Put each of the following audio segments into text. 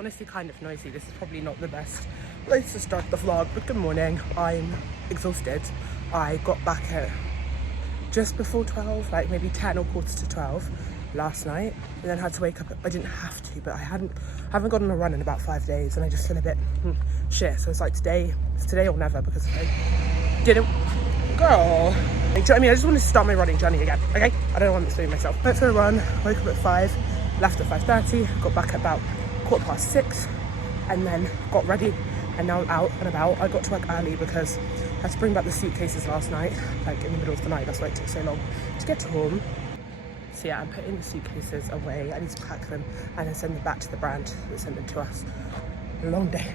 honestly kind of noisy. This is probably not the best place to start the vlog, but good morning. I'm exhausted. I got back at just before 12, like maybe 10 or quarter to 12 last night, and then had to wake up. I didn't have to, but I haven't gone on a run in about 5 days, and I just feel a bit shit. So it's like it's today or never, because I didn't, girl. Do you know what I mean? I just wanted to start my running journey again, okay? I don't want to explain myself. Went for a run, woke up at 5, left at 5:30, got back at about 6:15, and then got ready, and now I'm out and about. I got to work early because I had to bring back the suitcases last night, like in the middle of the night. That's why it took so long to get home. So yeah, I'm putting the suitcases away. I need to pack them and then send them back to the brand that sent them to us. A long day.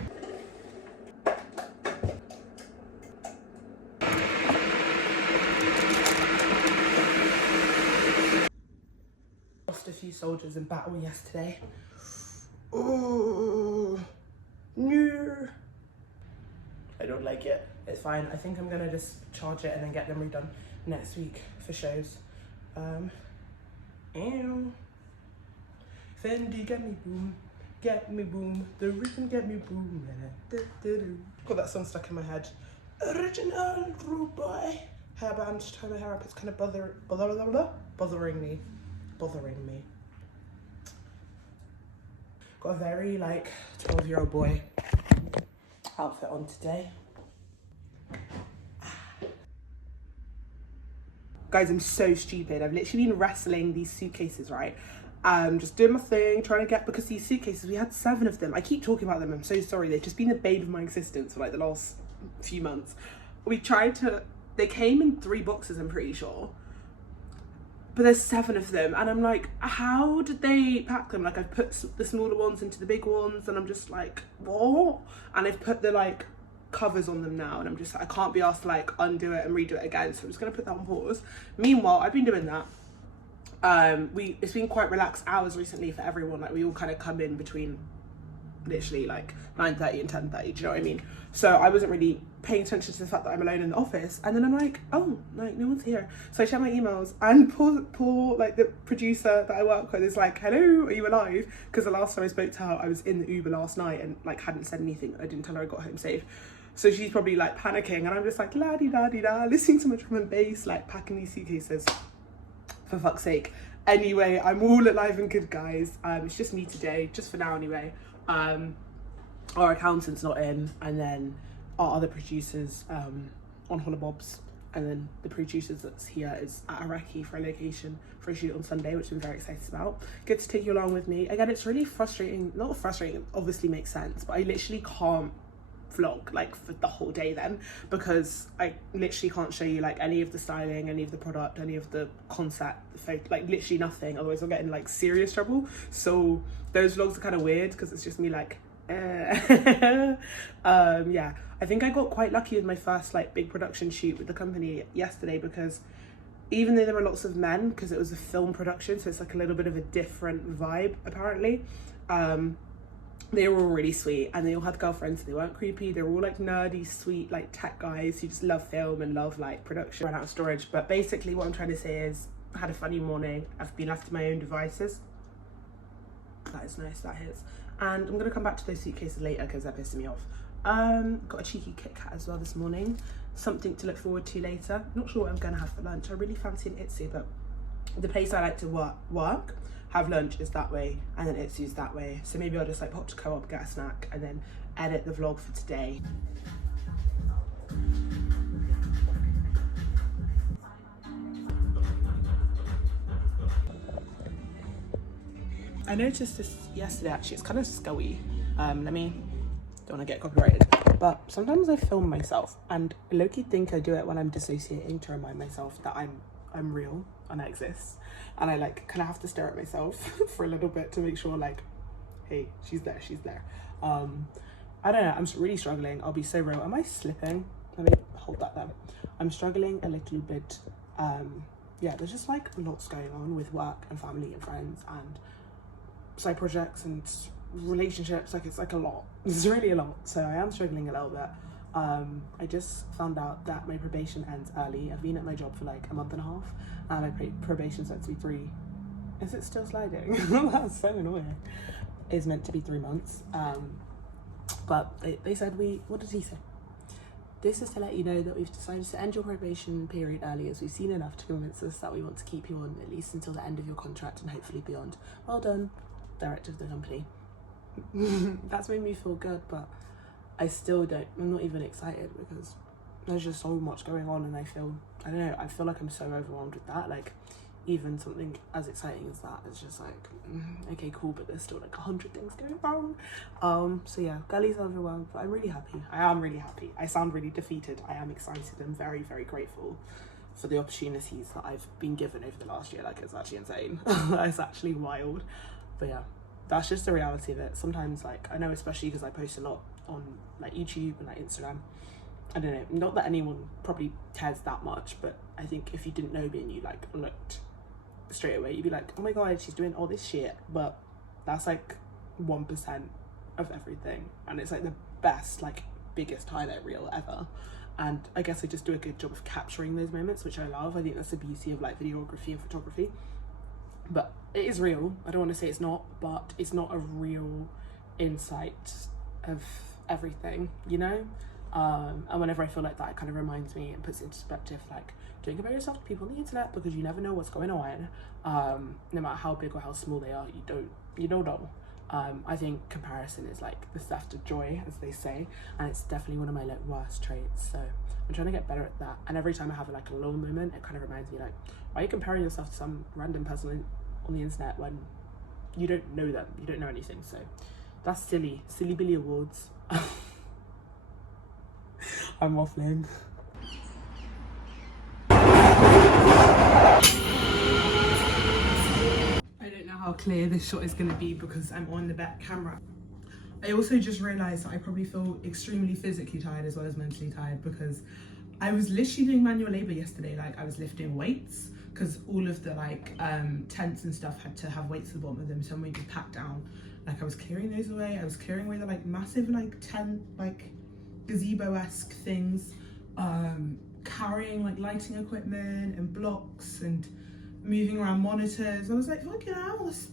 Lost a few soldiers in battle yesterday. Oh no, I don't like it. It's fine. I think I'm gonna just charge it and then get them redone next week for shows. Ew. Fendi, get me boom, the rhythm get me boom. Got that song stuck in my head. Original rude boy. Hairband, tie my hair up. It's kind of bothering me. Got a very like 12-year-old boy outfit on today. Guys, I'm so stupid. I've literally been wrestling these suitcases, right? Just doing my thing, trying to get, because these suitcases, we had 7 of them. I keep talking about them, I'm so sorry. They've just been the bane of my existence for like the last few months. They came in 3 boxes, I'm pretty sure. But there's 7 of them, and I'm like, how did they pack them? Like, I've put the smaller ones into the big ones, and I'm just like, what? And I've put the like covers on them now, and I'm just like, I can't be asked to like undo it and redo it again, so I'm just gonna put that on pause. Meanwhile, I've been doing that. It's been quite relaxed hours recently for everyone. Like, we all kind of come in between literally like 9:30 and 10:30, do you know what I mean? So I wasn't really paying attention to the fact that I'm alone in the office, and then I'm like, oh, like no one's here. So I check my emails, and poor like the producer that I work with is like, hello, are you alive? Because the last time I spoke to her, I was in the Uber last night and like hadn't said anything. I didn't tell her I got home safe. So she's probably like panicking, and I'm just like la-di-da-di-da, listening to my drum and bass, like packing these suitcases, for fuck's sake. Anyway, I'm all alive and good, guys. It's just me today, just for now anyway. Our accountant's not in, and then our other producers on holobobs, and then the producers that's here is at Iraqi for a location for a shoot on Sunday, which I'm very excited about. Good to take you along with me. Again, it's really frustrating, not frustrating, it obviously makes sense, but I literally can't vlog like for the whole day then, because I literally can't show you like any of the styling, any of the product, any of the concept, the photo, like literally nothing, otherwise I'll get in like serious trouble. So those vlogs are kind of weird because it's just me like yeah, I think I got quite lucky with my first like big production shoot with the company yesterday, because even though there were lots of men, because it was a film production, so it's like a little bit of a different vibe apparently, they were all really sweet, and they all had girlfriends. They weren't creepy. They were all like nerdy, sweet, like tech guys who just love film and love like production. Ran out of storage, but basically what I'm trying to say is I had a funny morning. I've been left to my own devices. That is nice, that is. And I'm gonna come back to those suitcases later because they're pissing me off. Got a cheeky Kit Kat as well this morning. Something to look forward to later. Not sure what I'm gonna have for lunch. I really fancy an Itzy, but the place I like to work, have lunch is that way, and then Itzy's that way. So maybe I'll just like pop to Co-op, get a snack, and then edit the vlog for today. I noticed this yesterday, actually. It's kind of scowy. Don't want to get copyrighted, but sometimes I film myself, and I low-key think I do it when I'm dissociating to remind myself that I'm real and I exist, and I like kind of have to stare at myself for a little bit to make sure like, hey, she's there. I don't know, I'm really struggling. I'll be so real. Am I slipping? Let me hold that there. I'm struggling a little bit. Yeah, there's just like lots going on with work and family and friends and side projects and relationships. Like, it's like a lot. It's really a lot. So I am struggling a little bit. I just found out that my probation ends early. I've been at my job for like a month and a half, and my probation's meant to be 3. Is it still sliding? That's so annoying. is meant to be 3 months. But they said what did he say? This is to let you know that we've decided to end your probation period early, as we've seen enough to convince us that we want to keep you on at least until the end of your contract and hopefully beyond. Well done, director of the company. That's made me feel good, but I'm not even excited because there's just so much going on, and I feel like I'm so overwhelmed with that. Like, even something as exciting as that is just like, okay, cool, but there's still like 100 things going wrong. So yeah, Gully's overwhelmed, but I'm really happy. I am really happy. I sound really defeated. I am excited. I'm very, very grateful for the opportunities that I've been given over the last year. Like, it's actually insane. It's actually wild. But yeah, that's just the reality of it. Sometimes, like, I know, especially because I post a lot on like YouTube and like Instagram, I don't know, not that anyone probably cares that much, but I think if you didn't know me and you like looked straight away, you'd be like, oh my god, she's doing all this shit. But that's like 1% of everything, and it's like the best, like, biggest highlight reel ever. And I guess I just do a good job of capturing those moments, which I love. I think that's the beauty of like videography and photography. But it is real. I don't want to say it's not, but it's not a real insight of everything, you know? And whenever I feel like that, it kind of reminds me and puts it into perspective, like, don't compare yourself to people on the internet, because you never know what's going on. No matter how big or how small they are, you don't know. I think comparison is like the theft of joy, as they say, and it's definitely one of my like worst traits. So I'm trying to get better at that. And every time I have like a low moment, it kind of reminds me, like, why are you comparing yourself to some random person on the internet when you don't know them, you don't know anything? So that's silly Billy Awards. I'm waffling. I don't know how clear this shot is going to be because I'm on the back camera. I also just realised that I probably feel extremely physically tired as well as mentally tired, because I was literally doing manual labour yesterday. Like, I was lifting weights because all of the like tents and stuff had to have weights at the bottom of them, so we just packed down. Like, I was clearing those away. I was clearing away the like massive like tent like gazebo-esque things, carrying like lighting equipment and blocks and moving around monitors. I was like, fucking hell, this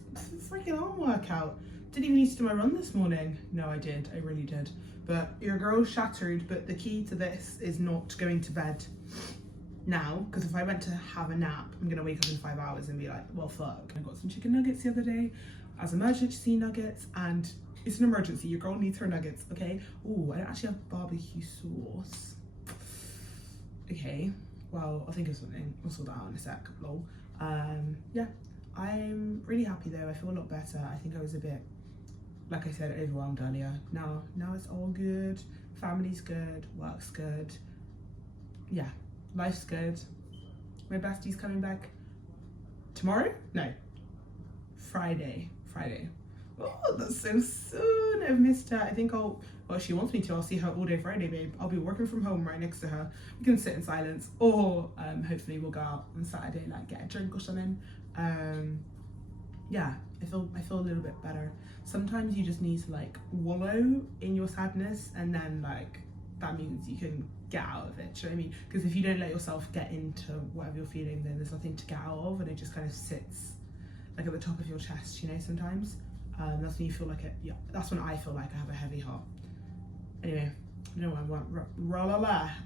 freaking arm workout. Didn't even need to do my run this morning. No, I did, I really did. But your girl's shattered, but the key to this is not going to bed now, because if I went to have a nap, I'm gonna wake up in 5 hours and be like, well, fuck. I got some chicken nuggets the other day as emergency nuggets, and it's an emergency. Your girl needs her nuggets, okay? Oh, I don't actually have barbecue sauce. Okay, well, I'll think of something. I'll sort that out in a sec, lol. Yeah, I'm really happy though. I feel a lot better. I think I was a bit, like I said, overwhelmed earlier. Now it's all good. Family's good, work's good. Yeah, life's good. My bestie's coming back tomorrow? No, Friday. Oh, that's so soon. I've missed her. I think well, she wants me to. I'll see her all day Friday, babe. I'll be working from home right next to her. We can sit in silence, or hopefully we'll go out on Saturday, like get a drink or something. Yeah, I feel a little bit better. Sometimes you just need to like wallow in your sadness, and then like that means you can get out of it. Do you know what I mean? Because if you don't let yourself get into whatever you're feeling, then there's nothing to get out of, and it just kind of sits like at the top of your chest, you know, sometimes. That's when you feel like it. Yeah, that's when I feel like I have a heavy heart. Anyway, I don't know what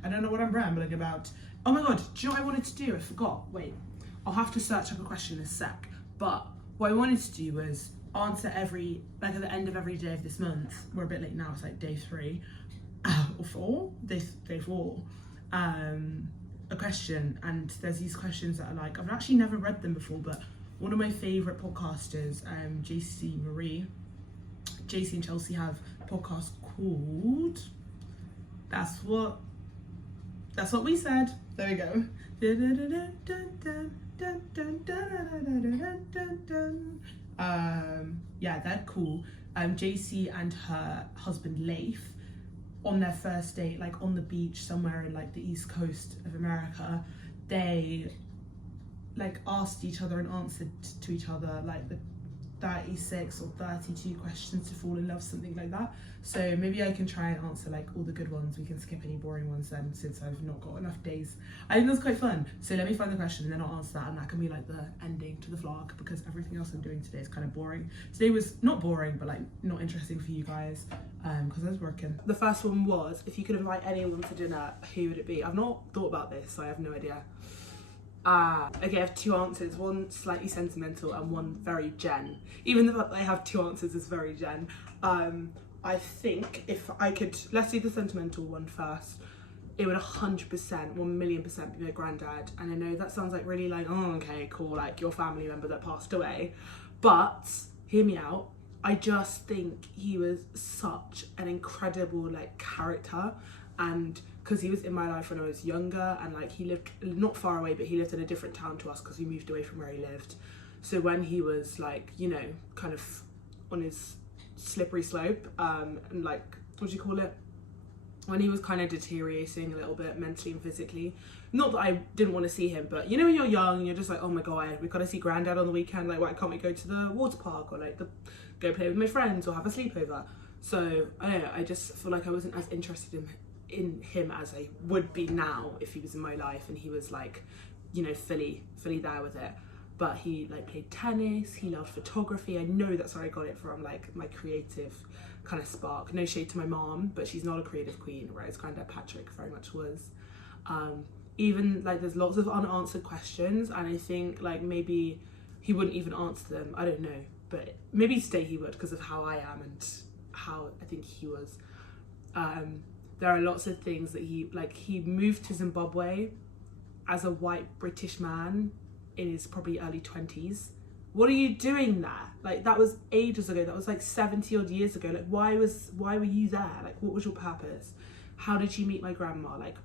I don't know what I'm rambling about. Oh my god, do you know what I wanted to do? I forgot. Wait, I'll have to search up a question in a sec. But what I wanted to do was answer every, like at the end of every day of this month. We're a bit late now. It's like day 3 or 4. Day 4. A question, and there's these questions that are like, I've actually never read them before, but one of my favourite podcasters, JC and Chelsea have a podcast called That's What We Said. There we go. Yeah, they're cool. JC and her husband Leif, on their first date, like on the beach somewhere in like the East Coast of America, they like asked each other and answered to each other like the 36 or 32 questions to fall in love, something like that. So maybe I can try and answer like all the good ones. We can skip any boring ones then, since I've not got enough days. I think that's quite fun. So let me find the question and then I'll answer that, and that can be like the ending to the vlog, because everything else I'm doing today is kind of boring. Today was not boring, but like not interesting for you guys, because I was working. The first one was, if you could invite anyone to dinner, who would it be? I've not thought about this, so I have no idea. Okay, I have two answers, one slightly sentimental and one very Jen. Even though I have two answers is very Jen. I think if I could, let's do the sentimental one first. It would 100%, 1,000,000% be my granddad. And I know that sounds like really like, oh, okay, cool, like your family member that passed away. But hear me out. I just think he was such an incredible like character, and because he was in my life when I was younger, and like he lived not far away, but he lived in a different town to us because we moved away from where he lived. So when he was like, you know, kind of on his slippery slope, and like, what do you call it? When he was kind of deteriorating a little bit mentally and physically. Not that I didn't want to see him, but you know when you're young and you're just like, oh my god, we've got to see granddad on the weekend, like why can't we go to the water park, or like go play with my friends or have a sleepover? So I don't know, I just feel like I wasn't as interested in him as I would be now if he was in my life and he was like, you know, fully there with it. But he like played tennis, he loved photography. I know that's where I got it from, like my creative kind of spark. No shade to my mom, but she's not a creative queen, whereas Granddad Patrick very much was. Even like there's lots of unanswered questions, and I think like maybe he wouldn't even answer them, I don't know, but maybe today he would, because of how I am and how I think he was. There are lots of things that he moved to Zimbabwe as a white British man in his probably early 20s. What are you doing there? Like that was ages ago. That was like 70 odd years ago. Like why were you there? Like what was your purpose? How did you meet my grandma? Like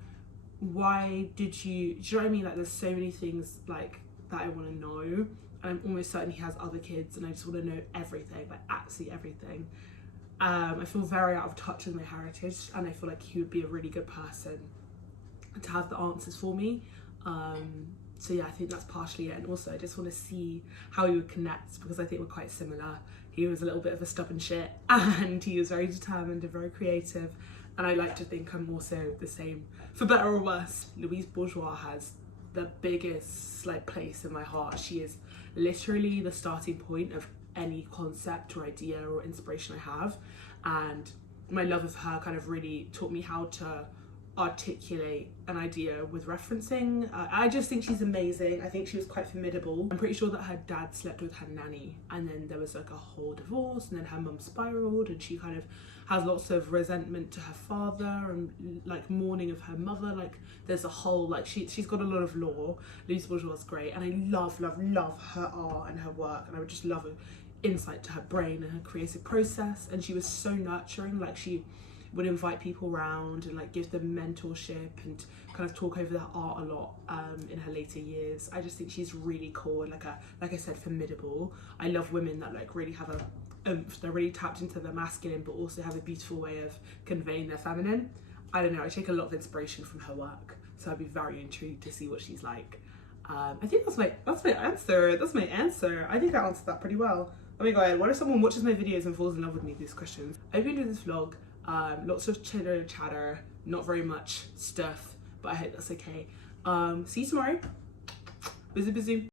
why did you, do you know what I mean? Like there's so many things like that I want to know, and I'm almost certain he has other kids, and I just want to know everything, like absolutely everything. I feel very out of touch with my heritage, and I feel like he would be a really good person to have the answers for me. So yeah, I think that's partially it. And also I just want to see how he would connect, because I think we're quite similar. He was a little bit of a stubborn shit, and he was very determined and very creative. And I like to think I'm also the same. For better or worse, Louise Bourgeois has the biggest like place in my heart. She is literally the starting point of any concept or idea or inspiration I have. And my love of her kind of really taught me how to articulate an idea with referencing. I just think she's amazing. I think she was quite formidable. I'm pretty sure that her dad slept with her nanny, and then there was like a whole divorce, and then her mum spiraled, and she kind of has lots of resentment to her father and like mourning of her mother. Like there's a whole like she's got a lot of lore. Louise Bourgeois is great, and I love her art and her work, and I would just love her insight to her brain and her creative process. And she was so nurturing. Like she would invite people around and like give them mentorship and kind of talk over their art a lot in her later years. I just think she's really cool and like I said, formidable. I love women that like really have a they're really tapped into their masculine, but also have a beautiful way of conveying their feminine. I don't know, I take a lot of inspiration from her work, so I'd be very intrigued to see what she's like. I think that's my answer. I think I answered that pretty well. Oh my god, what if someone watches my videos and falls in love with me with these questions? I hope you enjoyed this vlog. Lots of chitter chatter, not very much stuff, but I hope that's okay. See you tomorrow. Busy.